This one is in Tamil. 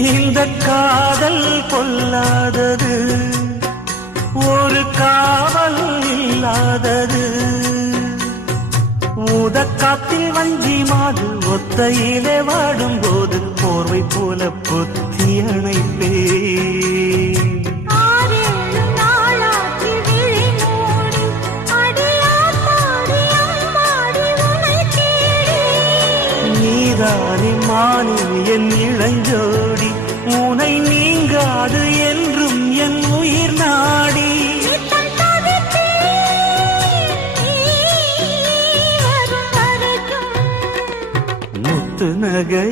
இந்த காதல் கொல்லாதது, ஒரு காவல் இல்லாதது. ஊதக்காத்தில் வஞ்சி மாது ஒத்தையிலே வாடும்போது போர்வை போல பொத்தி அணைப்பே. நீதானே மானி என் இளஞ்சோடி, உனை நீங்காது என்றும் என் உயிர் நாடி. முத்து நகை